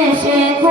健身